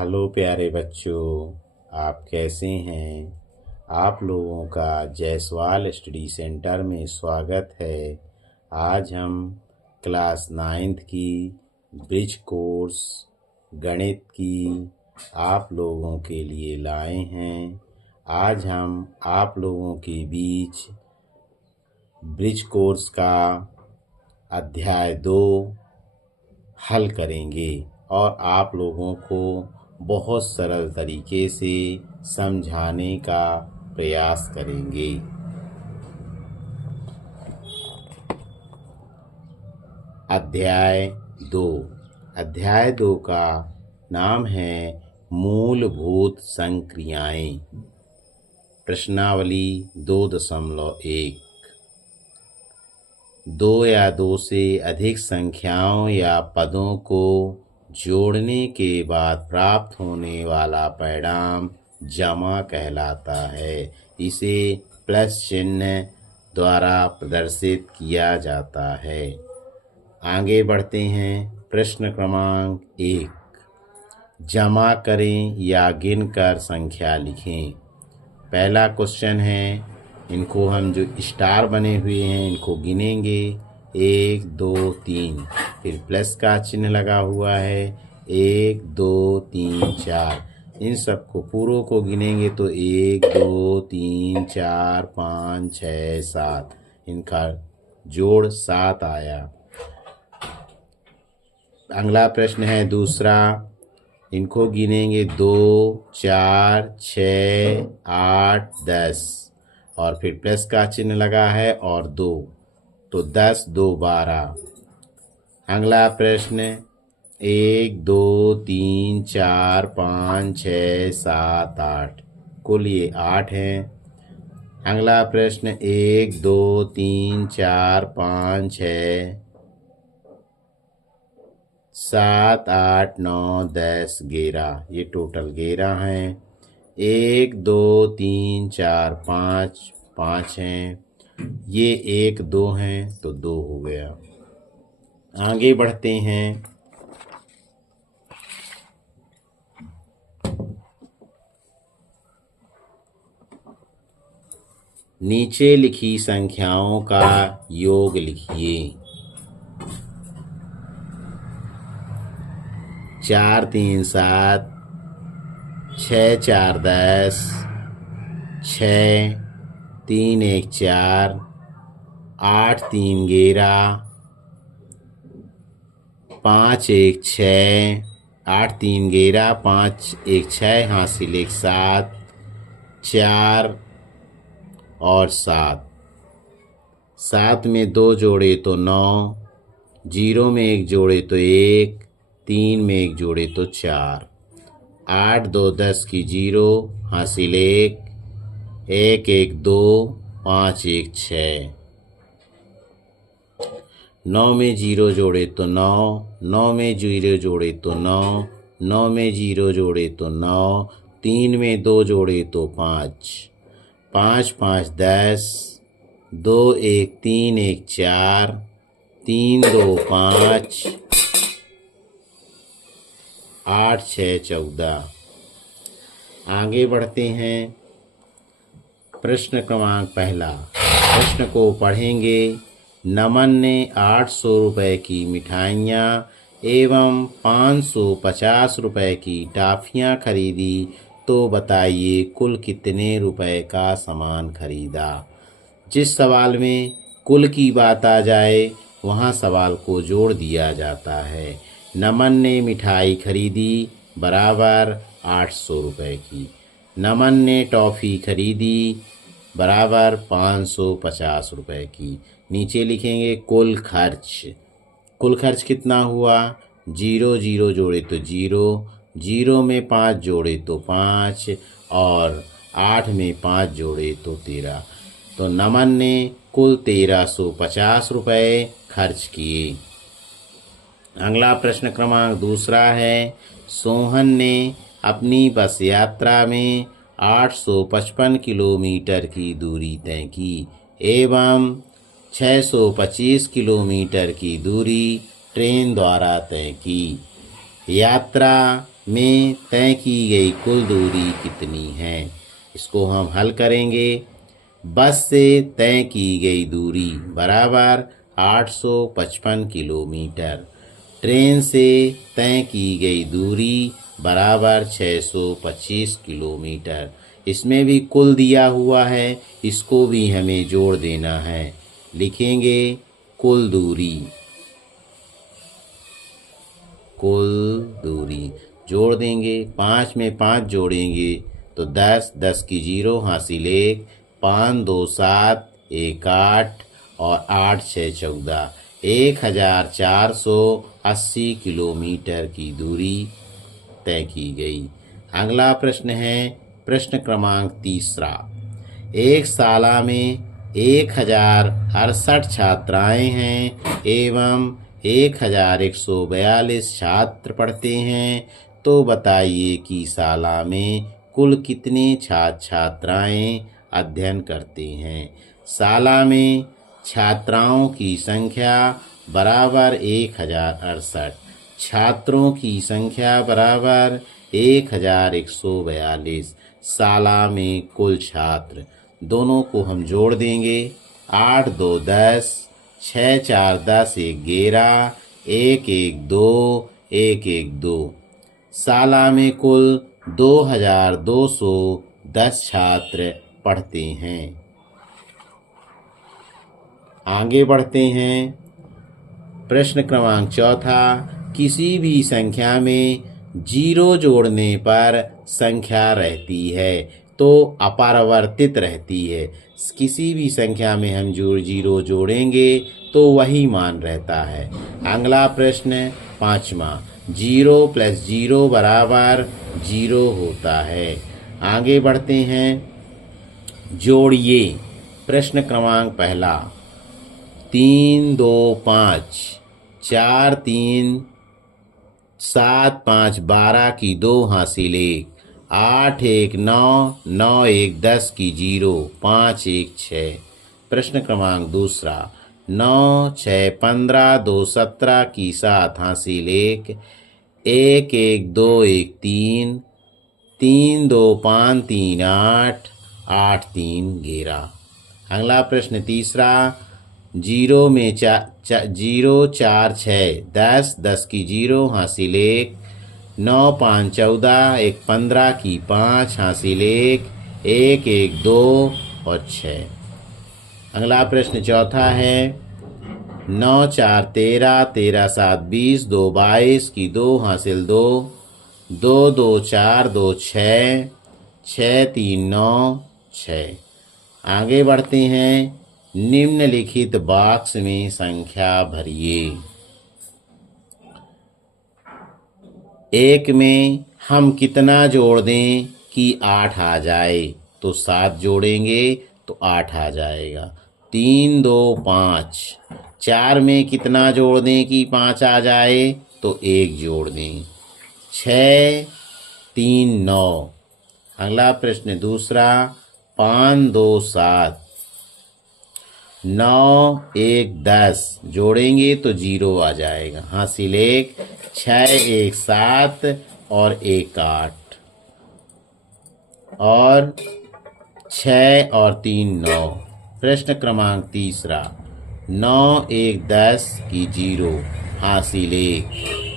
Hello प्यारे बच्चों, आप कैसे हैं। आप लोगों का जायसवाल स्टडी सेंटर में स्वागत है। आज हम क्लास 9th की ब्रिज कोर्स गणित की आप लोगों के लिए लाए हैं। आज हम आप लोगों के बीच ब्रिज कोर्स का अध्याय 2 हल करेंगे और आप लोगों को बहुत सरल तरीके से समझाने का प्रयास करेंगे। अध्याय 2 का नाम है मूलभूत संक्रियाएं। प्रश्नावली 2.1। 2 या 2 से अधिक संख्याओं या पदों को जोड़ने के बाद प्राप्त होने वाला परिणाम जमा कहलाता है। इसे प्लस चिन्ह द्वारा प्रदर्शित किया जाता है। आगे बढ़ते हैं। प्रश्न क्रमांक 1। जमा करें या गिनकर संख्या लिखें। पहला क्वेश्चन है, इनको हम जो स्टार बने हुए हैं इनको गिनेंगे। 1 2 3, फिर प्लस का चिन्ह लगा हुआ है। 1 2 3 4। इन सबको पूरों को गिनेंगे तो 1 2 3 4 5 6 7। इनका जोड़ 7 आया। अगला प्रश्न है दूसरा, इनको गिनेंगे 2 4 6 8 10 और फिर प्लस का चिन्ह लगा है और 2, तो 10 2 12। अगला प्रश्न 1 2 3 4 5 6 7 8, कुल ये 8 हैं। अगला प्रश्न 1 2 3 4 5 6 7 8 9 10 11, ये टोटल 11 हैं। 1 2 3 4 5 5 हैं, ये 1 2 हैं तो 2 हो गया। आगे बढ़ते हैं। नीचे लिखी संख्याओं का योग लिखिए। 4 3 7, 6 4 10, 6 3 1 4, 8 3 11, 5 1 6, 8 3 11, 5 1 6, हासिल 1 7, 4 और 7। 7 में 2 जोड़े तो 9, 0 में 1 जोड़े तो 1, 3 में 1 जोड़े तो 4। 8 2 10 की 0, हासिल 1, 1 1 2, 5 1 6। 9 में 0 जोड़े तो 9, 9 में 0 जोड़े तो 9, 9 में 0 जोड़े तो 9, 3 में 2 जोड़े तो 5, 5 5 10, 2 1 3 1 4, 3 2 5, 8 6 14। आगे बढ़ते हैं। प्रश्न क्रमांक पहला। प्रश्न को पढ़ेंगे। नमन ने 800 रुपये की मिठाइयाँ एवं 550 रुपये की टॉफियाँ खरीदी, तो बताइए कुल कितने रुपए का सामान खरीदा। जिस सवाल में कुल की बात आ जाए वहाँ सवाल को जोड़ दिया जाता है। नमन ने मिठाई खरीदी बराबर 800 रुपये की। नमन ने टॉफ़ी खरीदी बराबर 550 रुपये की। नीचे लिखेंगे कुल खर्च। कुल खर्च कितना हुआ। 0 0 जोड़े तो 0, 0 में 5 जोड़े तो 5 और 8 में 5 जोड़े तो 13। तो नमन ने कुल 1350 रुपये खर्च किए। अगला प्रश्न क्रमांक दूसरा है। सोहन ने अपनी बस यात्रा में 855 किलोमीटर की दूरी तय की एवं 625 किलोमीटर की दूरी ट्रेन द्वारा तय की। यात्रा में तय की गई कुल दूरी कितनी है। इसको हम हल करेंगे। बस से तय की गई दूरी बराबर 855 किलोमीटर। ट्रेन से तय की गई दूरी बराबर 625 किलोमीटर। इसमें भी कुल दिया हुआ है, इसको भी हमें जोड़ देना है। लिखेंगे कुल दूरी, जोड़ देंगे। 5 में 5 जोड़ेंगे तो 10, 10 की 0 हासिल 1, 5 2 7 1 8 और 8 6 14, 1480 किलोमीटर की दूरी तय की गई। अगला प्रश्न है प्रश्न क्रमांक 3। एक शाला में 1068 छात्राएं हैं एवं 1142 छात्र पढ़ते हैं, तो बताइए कि शाला में कुल कितने छात्र छात्राएं अध्ययन करते हैं। शाला में छात्राओं की संख्या बराबर 1068, छात्रों की संख्या बराबर 1142। शाला में कुल छात्र, दोनों को हम जोड़ देंगे। 8 2 10, 6 4 10 1 11, 1 1 2 1 1 2। शाला में कुल 2210 छात्र पढ़ते हैं। आगे बढ़ते हैं। प्रश्न क्रमांक 4। किसी भी संख्या में 0 जोड़ने पर संख्या रहती है तो अपरिवर्तित रहती है। किसी भी संख्या में हम 0 जोड़ेंगे तो वही मान रहता है। अगला प्रश्न 5वां, 0 + 0 बराबर 0 होता है। आगे बढ़ते हैं। जोड़िए। प्रश्न क्रमांक 1, 3 2 5, 4 3 7 5 12 की 2 हासिल 1, 8 1 9 9 1 10 की 0, 5 1 6। प्रश्न क्रमांक 2, 9 6 15 2 17 की 7 हासिल 1, 1 1 2 1 3, 3 2 5 3 8, 8 3 11। अगला प्रश्न 3, 0 में 0 4 6 10 10 की 0 हासिल 1, 9 5 14 1 15 की 5 हासिल 1, 1 1 2 और 6। अगला प्रश्न 4 है 9 4 13 13 7 20 2 22 की 2 हासिल 2, 2 2 4 2 6, 6 3 9 6। आगे बढ़ते हैं। निम्नलिखित बॉक्स में संख्या भरिए। 1 में हम कितना जोड़ दें कि 8 आ जाए, तो 7 जोड़ेंगे तो 8 आ जाएगा। 3 2 5। 4 में कितना जोड़ दें कि 5 आ जाए, तो 1 जोड़ दें। 6 3 9। अगला प्रश्न 2, 5 2 7, 9 1 10 जोड़ेंगे तो 0 आ जाएगा। हासिल 1, 6 1 7 और 1 8 और 6 और 3 9। प्रश्न क्रमांक 3, 9 1 10 की 0 हासिल 1,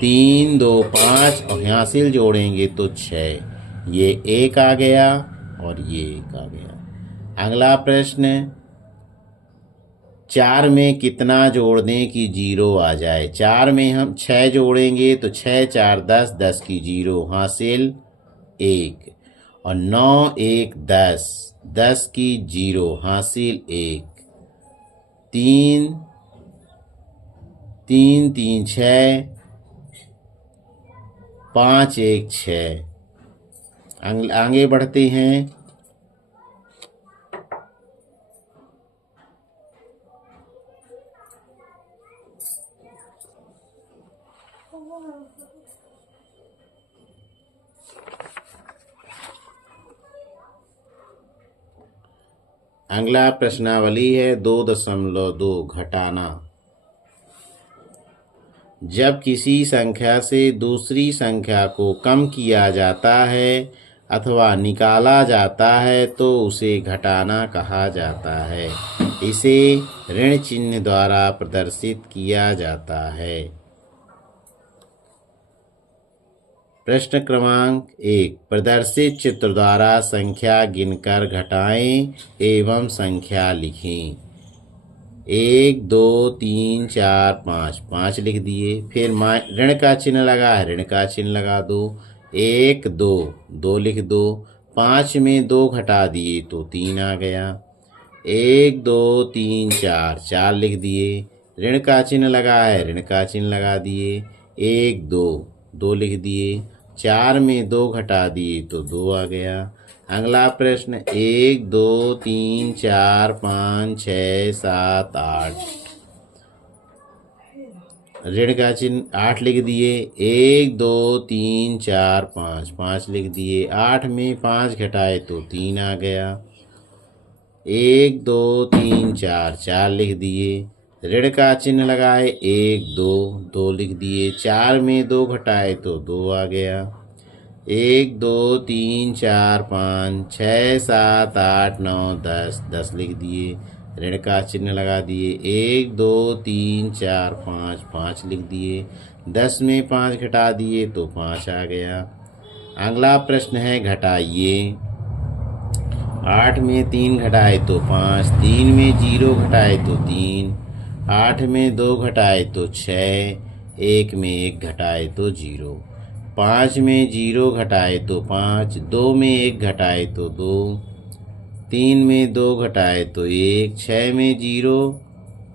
3 2 5 और हासिल जोड़ेंगे तो 6। ये 1 आ गया और ये 1 आ गया। अगला प्रश्न 4 में कितना जोड़ दें कि 0 आ जाए। 4 में हम 6 जोड़ेंगे तो 6 4 10, 10 की 0 हासिल 1 और 9 1 10, 10 की 0 हासिल 1, 3 3 3 6, 5 1 6। आगे बढ़ते हैं। अगला प्रश्नावली है 2.2 घटाना। जब किसी संख्या से दूसरी संख्या को कम किया जाता है अथवा निकाला जाता है तो उसे घटाना कहा जाता है। इसे ऋण चिन्ह द्वारा प्रदर्शित किया जाता है। प्रश्न क्रमांक 1, प्रदर्शित चित्र द्वारा संख्या गिनकर घटाएं एवं संख्या लिखें। 1 2 3 4 5, 5 लिख दिए। फिर ऋण का चिन्ह लगा है, ऋण का चिन्ह लगा दो। 1 2, 2 लिख दो। 5 में 2 घटा दिए तो 3 आ गया। 1 2 3 4, 4 लिख दिए। ऋण का चिन्ह लगा है, ऋण का चिन्ह लगा दिए। 1 2, 2 लिख दिए। 4 में 2 घटा दिए तो 2 आ गया। अगला प्रश्न 1 2 3 4 5 6 7 8, ऋण का चिन्ह 8 लिख दिए। 1 2 3 4 5, 5 लिख दिए। 8 में 5 घटाए तो 3 आ गया। 1 2 3 4, 4 लिख दिए। ऋण का चिन्ह लगाए। 1 2, 2 लिख दिए। 4 में 2 घटाए तो 2 आ गया। 1 2 3 4 5 6 7 8 9 10, 10 लिख दिए। ऋण का चिन्ह लगा दिए। 1 2 3 4 5, 5 लिख दिए। 10 में 5 घटा दिए तो 5 आ गया। अगला प्रश्न है घटाइए। 8 में 3 घटाए तो 5, 3 में 0 घटाए तो 3, 8 में 2 घटाए तो 6, 1 में 1 घटाए तो 0, 5 में 0 घटाए तो 5, 2 में 1 घटाए तो 2, 3 में 2 घटाए तो 1, 6 में 0,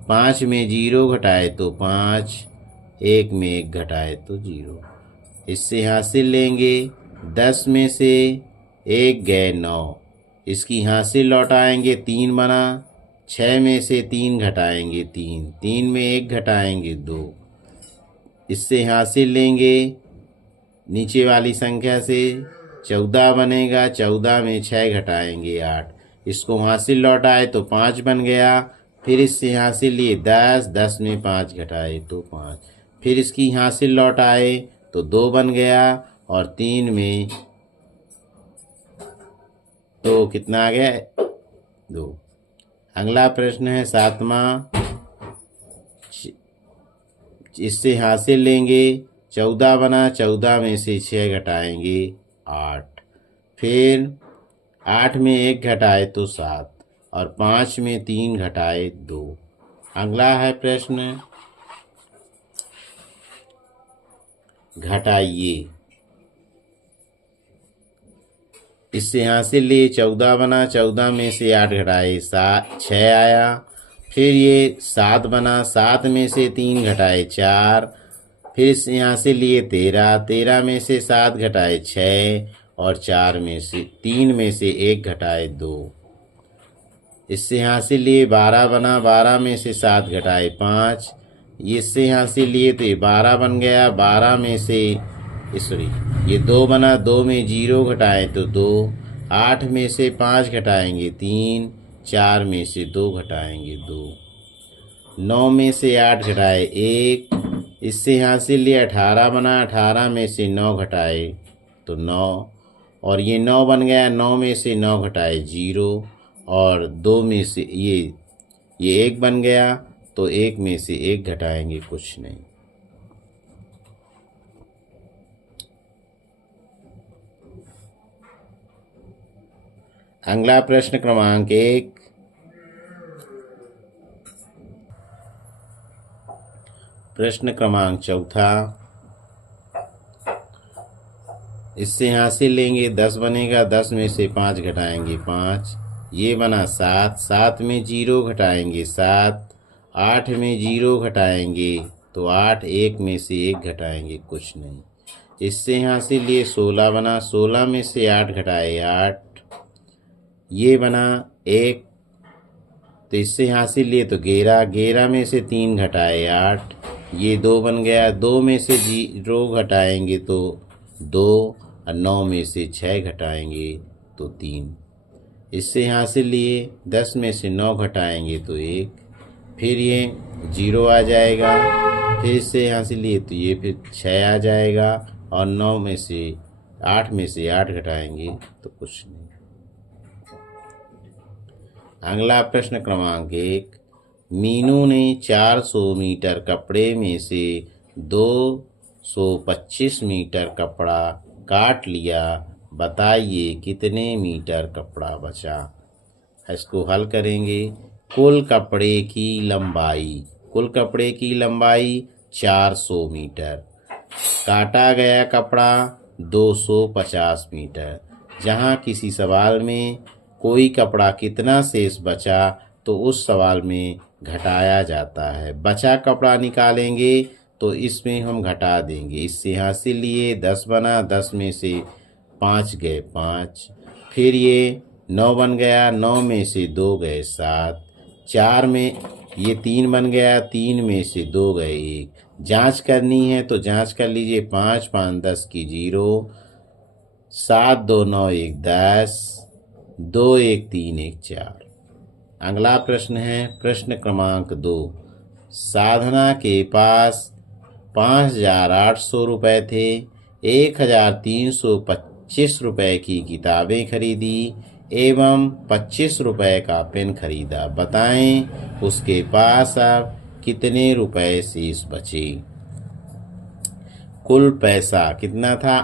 5 में 0 घटाए तो 5, 1 में 1 घटाए तो 0। इससे हासिल लेंगे 10 में से 1 गए 9, इसकी हासिल लौटाएंगे 3 बना। 6 में से 3 घटाएंगे 3, 3 में 1 घटाएंगे 2, इससे हासिल लेंगे नीचे वाली संख्या से 14 बनेगा। 14 में 6 घटाएंगे 8, इसको हासिल लौटाए तो 5 बन गया। फिर इससे हासिल लिए 10, 10 में 5 घटाए तो 5, फिर इसकी हासिल लौटाए तो 2 बन गया और 3 में तो कितना आ गया 2। अगला प्रश्न है 7वां। इससे हासिल लेंगे 14 बना। 14 में से 6 घटाएंगे 8, फिर 8 में 1 घटाए तो 7 और 5 में 3 घटाए 2। अगला है प्रश्न घटाइए। इससे हासिल लिए 14 बना। 14 में से 8 घटाए 6 आया। फिर ये 7 बना। 7 में से 3 घटाए 4, फिर इससे यहाँ से लिए 13। 13 में से 7 घटाए 6 और 4 में से 3 में से 1 घटाए 2। इससे यहाँ से लिए 12 बना। 12 में से 7 घटाए 5, इससे यहाँ से लिए तो ये 12 बन गया। 12 में से ये 2 बना। 2 में 0 घटाए तो 2, 8 में से 5 घटाएंगे 3, 4 में से 2 घटाएंगे 2, 9 में से 8 घटाए 1, इससे यहाँ से लिए 18 बना। 18 में से 9 घटाए तो 9 और ये 9 बन गया। 9 में से 9 घटाए 0 और 2 में से ये 1 बन गया तो 1 में से 1 घटाएंगे कुछ नहीं। अगला प्रश्न क्रमांक 1। प्रश्न क्रमांक 4। इससे हासिल लेंगे 10 बनेगा। 10 में से 5 घटाएंगे 5, ये बना 7। 7 में 0 घटाएंगे 7, 8 में 0 घटाएंगे तो 8, 1 में से 1 घटाएंगे कुछ नहीं। इससे हासिल लिए 16 बना। 16 में से 8 घटाए 8, ये बना 1, तो इससे हासिल लिए तो 11। 11 में से 3 घटाए 8, ये 2 बन गया। 2 में से 0 घटाएंगे तो 2 और 9 में से 6 घटाएंगे तो 3। इससे हासिल लिए 10 में से 9 घटाएंगे तो 1, फिर ये 0 आ जाएगा। फिर इससे यहाँ से लिए तो ये फिर 6 आ जाएगा, और 9 में से 8 में से 8 घटाएंगे तो कुछ नहीं। अगला प्रश्न क्रमांक 1, मीनू ने 400 मीटर कपड़े में से 225 मीटर कपड़ा काट लिया, बताइए कितने मीटर कपड़ा बचा। इसको हल करेंगे। कुल कपड़े की लंबाई 400 मीटर, काटा गया कपड़ा 250 मीटर। जहाँ किसी सवाल में कोई कपड़ा कितना शेष बचा तो उस सवाल में घटाया जाता है। बचा कपड़ा निकालेंगे तो इसमें हम घटा देंगे। इससे यहाँ से लिए 10 बना, 10 में से 5 गए 5, फिर ये 9 बन गया, 9 में से 2 गए 7, 4 में ये 3 बन गया, 3 में से 2 गए 1। जांच करनी है तो जांच कर लीजिए। 5 5 10 की 0, 7 2 9 1 10, 2 1 3 1 4। अगला प्रश्न है प्रश्न क्रमांक 2, साधना के पास 5,800 रुपये थे। 1,325 रुपये की किताबें खरीदी एवं 25 रुपये का पेन खरीदा। बताएं उसके पास अब कितने रुपए शेष बचे। कुल पैसा कितना था?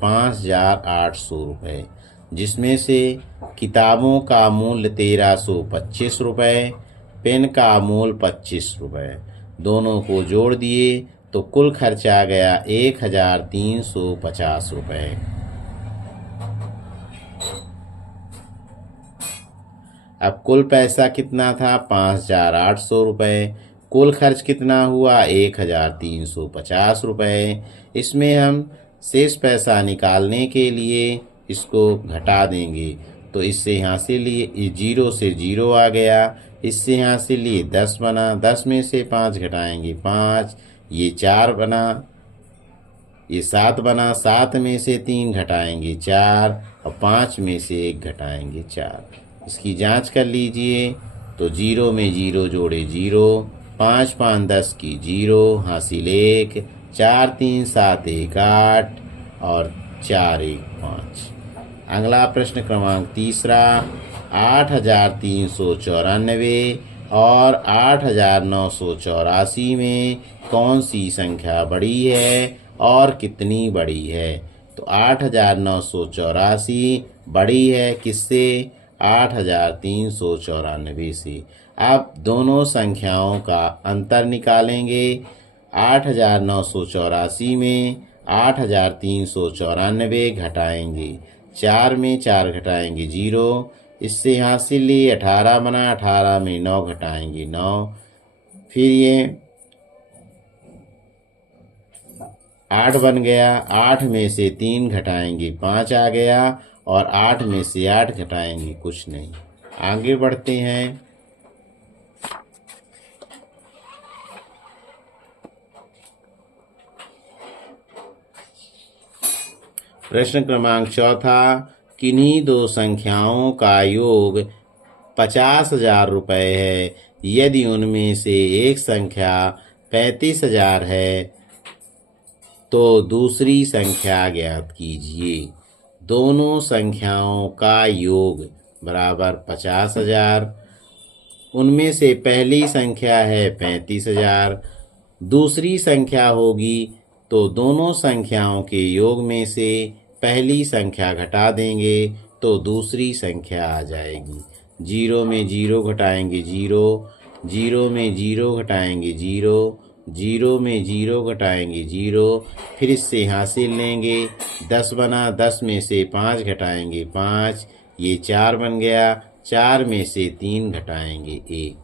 5,800 रुपये, जिसमें से किताबों का मूल्य 1,325 रुपये, पेन का मूल्य 25 रुपये। दोनों को जोड़ दिए तो कुल खर्चा आ गया 1,350 रुपये। अब कुल पैसा कितना था? 5,800 रुपये। कुल खर्च कितना हुआ? 1,350 रुपये। इसमें हम शेष पैसा निकालने के लिए इसको घटा देंगे। तो इससे यहाँ से लिए 0 से 0 आ गया। इससे यहाँ से लिए 10 बना, 10 में से 5 घटाएंगे 5, ये 4 बना, ये 7 बना, 7 में से 3 घटाएंगे 4, और 5 में से 1 घटाएंगे 4। इसकी जांच कर लीजिए तो 0 में 0 जोड़े 0, 5 5 10 की 0, हासिल 1, 4 3 7 1 8 और 4 1 5। अगला प्रश्न क्रमांक तीसरा, 8,394 और 8,984 में कौन सी संख्या बड़ी है और कितनी बड़ी है? तो 8,984 बड़ी है किससे? 8,394 से। अब दोनों संख्याओं का अंतर निकालेंगे। 8,984 में 8,394 घटाएंगे, 4 में 4 घटाएंगे 0, इससे हासिल लिए 18 बना, 18 में 9 घटाएंगे 9, फिर ये 8 बन गया, 8 में से 3 घटाएंगे 5 आ गया, और 8 में से 8 घटाएंगे कुछ नहीं। आगे बढ़ते हैं। प्रश्न क्रमांक चौथा, किन्हीं दो संख्याओं का योग 50,000 रुपये है। यदि उनमें से एक संख्या 35,000 है तो दूसरी संख्या ज्ञात कीजिए। दोनों संख्याओं का योग बराबर 50,000। उनमें से पहली संख्या है 35,000, दूसरी संख्या होगी तो दोनों संख्याओं के योग में से पहली संख्या घटा देंगे तो दूसरी संख्या आ जाएगी। 0 में 0 घटाएंगे 0, 0 में 0 घटाएंगे 0, 0 में 0 घटाएंगे 0, फिर इससे हासिल लेंगे 10 बना, 10 में से 5 घटाएंगे 5, ये 4 बन गया, 4 में से 3 घटाएंगे 1।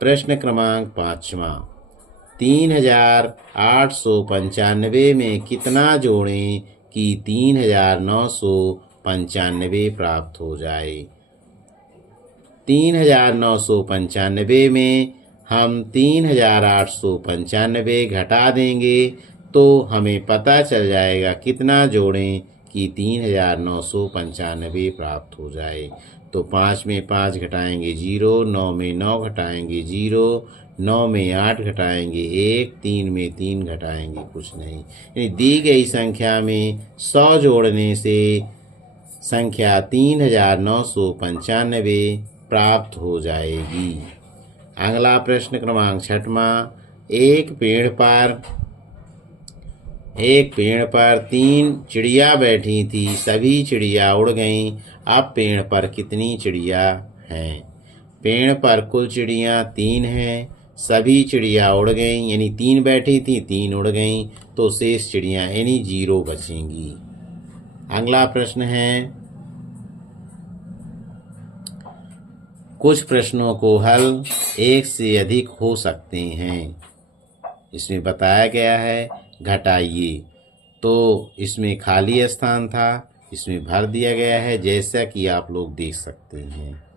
प्रश्न क्रमांक 5वां, 3,895 में कितना जोड़ें कि 3,995 प्राप्त हो जाए। 3,995 में हम 3,895 घटा देंगे तो हमें पता चल जाएगा कितना जोड़ें कि 3995 प्राप्त हो जाए। तो 5 में 5 घटाएंगे 0, 9 में 9 घटाएंगे 0, 9 में 8 घटाएंगे 1, 3 में 3 घटाएंगे कुछ नहीं। यानी दी गई संख्या में 100 जोड़ने से संख्या 3995 प्राप्त हो जाएगी। अगला प्रश्न क्रमांक 6वां। एक पेड़ पर 3 चिड़िया बैठी थी, सभी चिड़िया उड़ गईं। अब पेड़ पर कितनी चिड़िया हैं? पेड़ पर कुल चिड़िया 3 हैं, सभी चिड़िया उड़ गईं, यानी 3 बैठी थी 3 उड़ गईं, तो शेष चिड़िया यानी 0 बचेंगी। अगला प्रश्न है, कुछ प्रश्नों को हल एक से अधिक हो सकते हैं। इसमें बताया गया है घटाइए, तो इसमें खाली स्थान था, इसमें भर दिया गया है जैसा कि आप लोग देख सकते हैं।